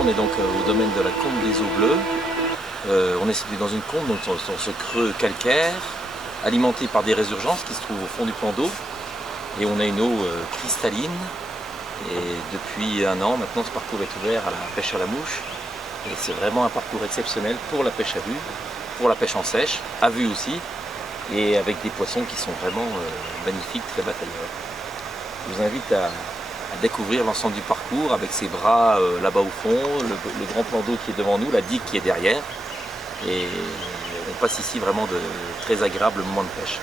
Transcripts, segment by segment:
on est donc au domaine de la Combe des Eaux Bleues. On est situé dans une combe, donc dans ce creux calcaire, alimenté par des résurgences qui se trouvent au fond du plan d'eau. Et on a une eau cristalline. Et depuis un an, maintenant, ce parcours est ouvert à la pêche à la mouche. Et c'est vraiment un parcours exceptionnel pour la pêche à vue, pour la pêche en sèche, à vue aussi, et avec des poissons qui sont vraiment magnifiques, très batailleurs. Je vous invite à découvrir l'ensemble du parcours avec ses bras là-bas au fond, le grand plan d'eau qui est devant nous, la digue qui est derrière. Et on passe ici vraiment de très agréables moments de pêche.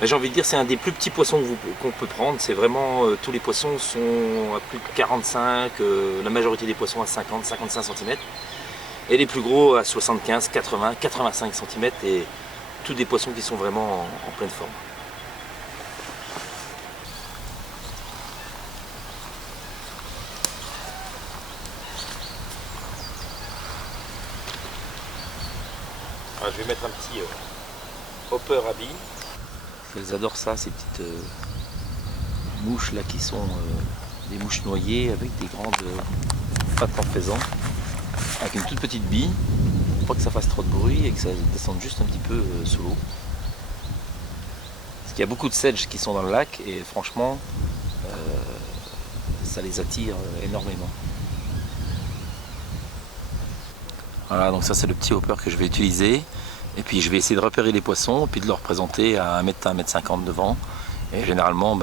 J'ai envie de dire c'est un des plus petits poissons qu'on peut prendre. C'est vraiment, tous les poissons sont à plus de 45, la majorité des poissons à 50-55 cm. Et les plus gros à 75, 80, 85 cm. Et tous des poissons qui sont vraiment en pleine forme. Alors, je vais mettre un petit hopper à billes. Elles adorent ça, ces petites mouches là qui sont des mouches noyées avec des grandes pattes en faisan, avec une toute petite bille, pour pas que ça fasse trop de bruit et que ça descende juste un petit peu sous l'eau. Parce qu'il y a beaucoup de sedges qui sont dans le lac et franchement, ça les attire énormément. Voilà, donc ça c'est le petit hopper que je vais utiliser. Et puis je vais essayer de repérer les poissons, puis de leur présenter à 1 m, 1,50 m devant. Et généralement,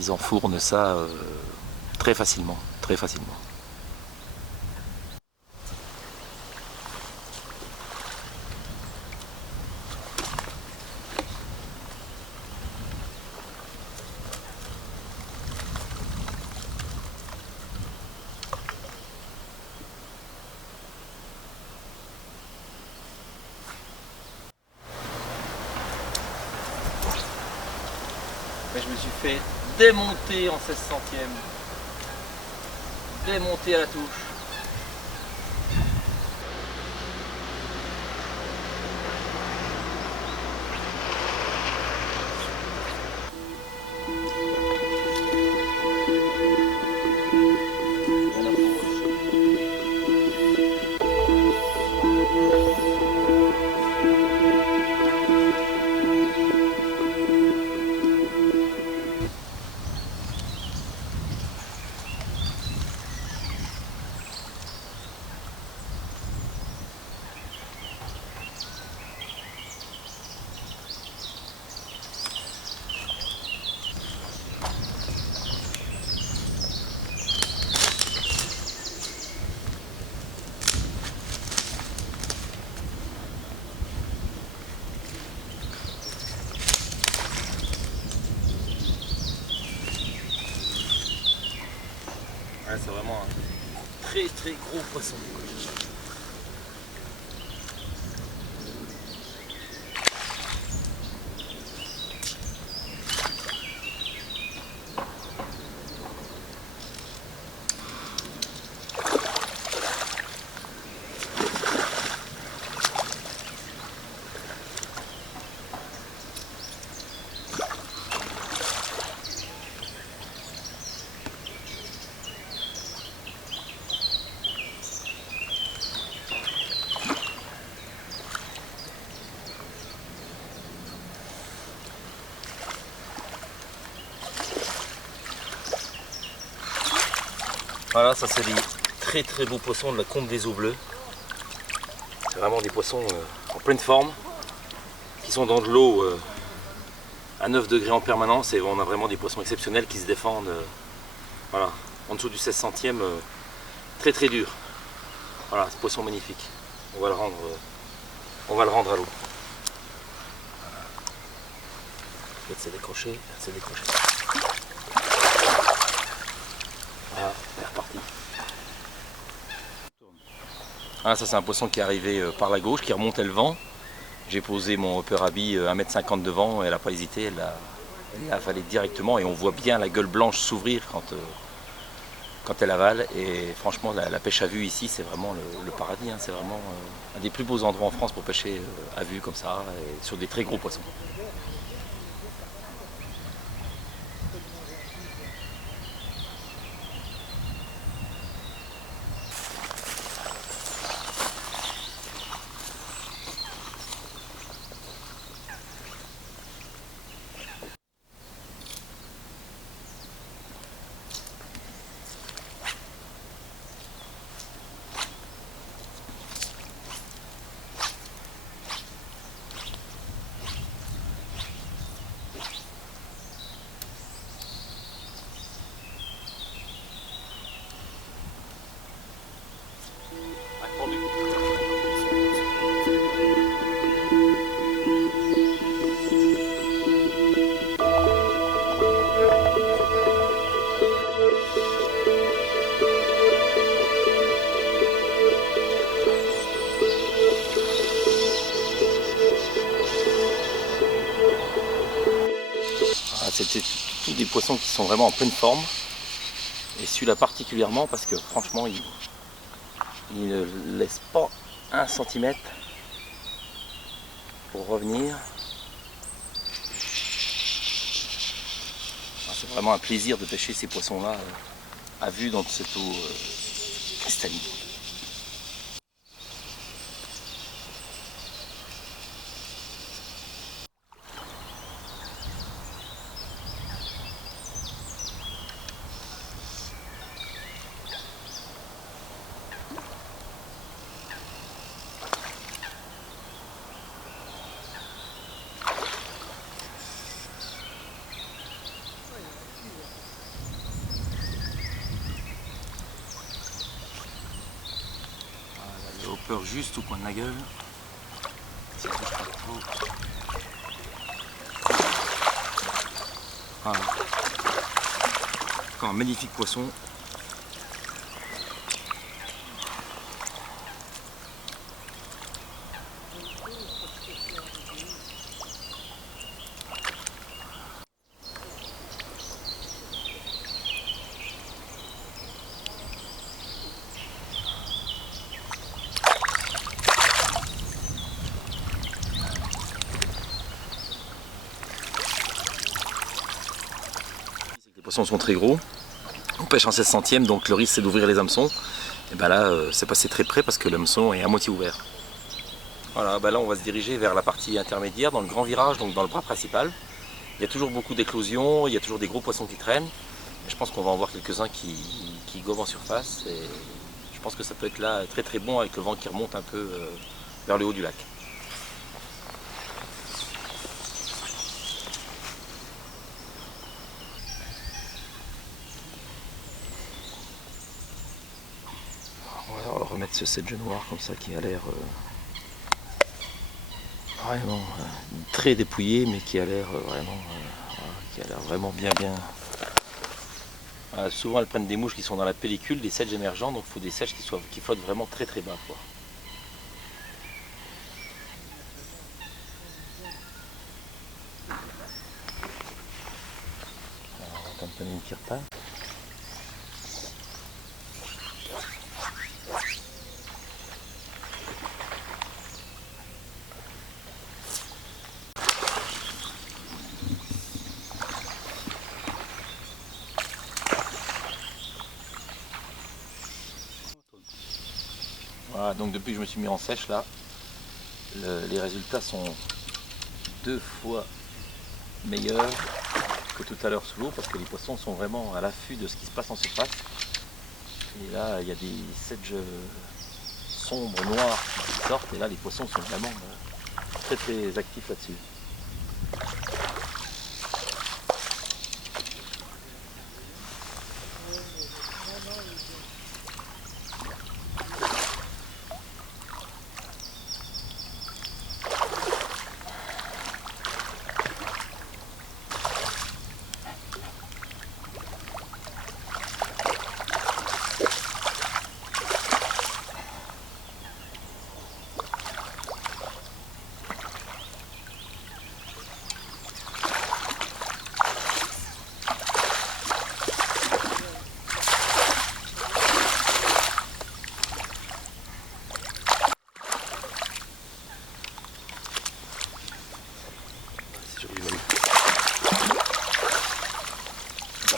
ils enfournent ça très facilement, très facilement. Mais je me suis fait démonter en 16 centièmes. Démonter à la touche. Ouais, c'est vraiment un très très gros poisson. Voilà, ça c'est des très très beaux poissons de la combe des eaux bleues. C'est vraiment des poissons en pleine forme, qui sont dans de l'eau à 9 degrés en permanence, et on a vraiment des poissons exceptionnels qui se défendent voilà, en dessous du 16 centième, très très dur. Voilà, ce poisson magnifique. On va le rendre à l'eau. Peut-être c'est décroché, c'est décroché. Voilà, c'est reparti. Ah, ça c'est un poisson qui est arrivé par la gauche, qui remontait le vent. J'ai posé mon upper habit 1,50 m devant, elle n'a pas hésité, elle l'a avalé directement, et on voit bien la gueule blanche s'ouvrir quand elle avale. Et franchement, la pêche à vue ici, c'est vraiment le paradis, hein. C'est vraiment un des plus beaux endroits en France pour pêcher à vue comme ça, et sur des très gros poissons. C'était tous des poissons qui sont vraiment en pleine forme, et celui-là particulièrement parce que franchement il ne laisse pas 1 cm pour revenir. C'est vraiment un plaisir de pêcher ces poissons-là à vue dans cette eau cristalline. Hopper juste au coin de la gueule. Ça bouge pas trop. Voilà. Encore un magnifique poisson. Les poissons sont très gros, on pêche en 16 centièmes, donc le risque c'est d'ouvrir les hameçons. Et ben là c'est passé très près parce que l'hameçon est à moitié ouvert. Voilà, ben là on va se diriger vers la partie intermédiaire, dans le grand virage, donc dans le bras principal. Il y a toujours beaucoup d'éclosions, il y a toujours des gros poissons qui traînent. Et je pense qu'on va en voir quelques-uns qui gobent en surface. Et je pense que ça peut être là très très bon avec le vent qui remonte un peu vers le haut du lac. On va remettre ce sedge noir comme ça qui a l'air vraiment très dépouillé, mais qui a l'air vraiment bien. Souvent elles prennent des mouches qui sont dans la pellicule, des sedges émergents, donc il faut des sedges qui flottent vraiment très très bas, quoi. Alors, on va attendre que une tire pas. Voilà, donc depuis que je me suis mis en sèche là, les résultats sont 2 fois meilleurs que tout à l'heure sous l'eau, parce que les poissons sont vraiment à l'affût de ce qui se passe en surface. Et là, il y a des sedges sombres, noirs qui sortent. Et là, les poissons sont vraiment très très actifs là-dessus.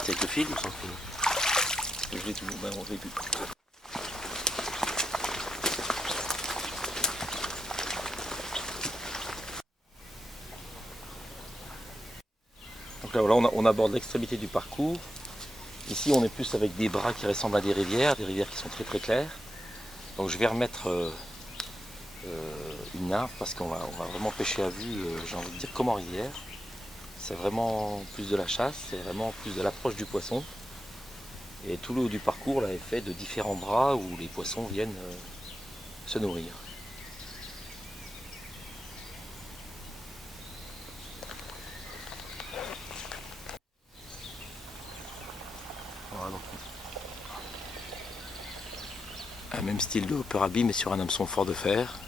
Avec le fil ou sans fil? Je l'ai tout, ben on fait plus. Donc là voilà, on aborde l'extrémité du parcours. Ici on est plus avec des bras qui ressemblent à des rivières qui sont très très claires. Donc je vais remettre une nymphe parce qu'on va vraiment pêcher à vue, j'ai envie de dire comme en rivière. C'est vraiment plus de la chasse, c'est vraiment plus de l'approche du poisson. Et tout le haut du parcours là, est fait de différents bras où les poissons viennent se nourrir. Voilà, donc, un même style de hopper à billes mais sur un hameçon fort de fer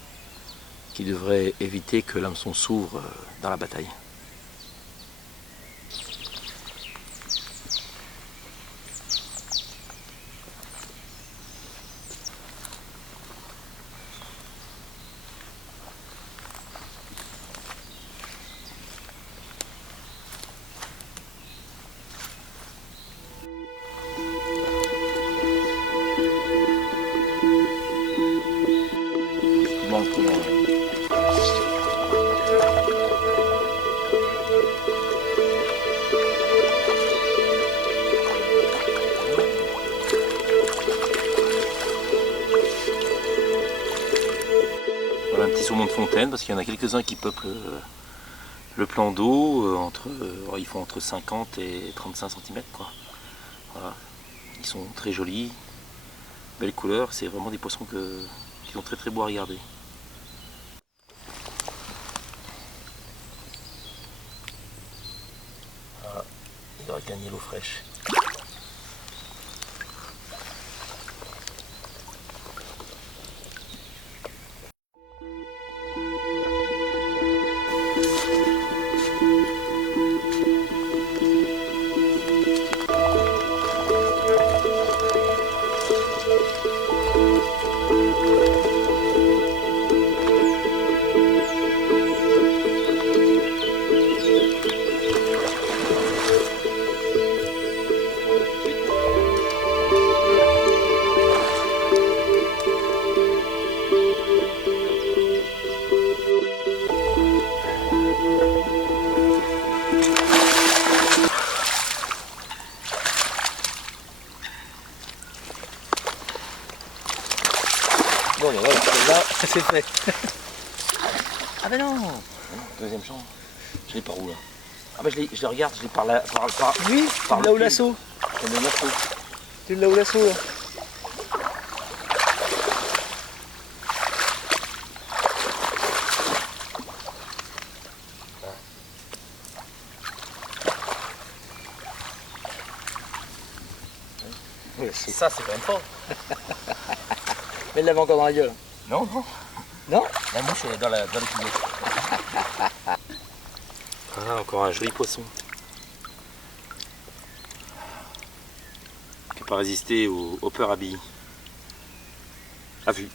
qui devrait éviter que l'hameçon s'ouvre dans la bataille. Voilà un petit saumon de fontaine parce qu'il y en a quelques-uns qui peuplent le plan d'eau, ils font entre 50 et 35 cm quoi. Voilà. Ils sont très jolis, belle couleur, c'est vraiment des poissons qui sont très très beaux à regarder. Voilà, il doit gagner l'eau fraîche. Bon ben voilà, là c'est fait. Ah ben non. Deuxième champ. Je l'ai par où là? Ah ben je les regarde, je l'ai par là. Oui, par là où l'assaut. Je le lasso. Tu l'as où l'assaut là. Oui, ça c'est quand même fort. Mais elle l'avait encore dans la gueule. Non, non. Non? La mouche elle est dans le filet. Ah, encore un joli poisson. Qui n'a pas résisté au hopper à billes. À vue.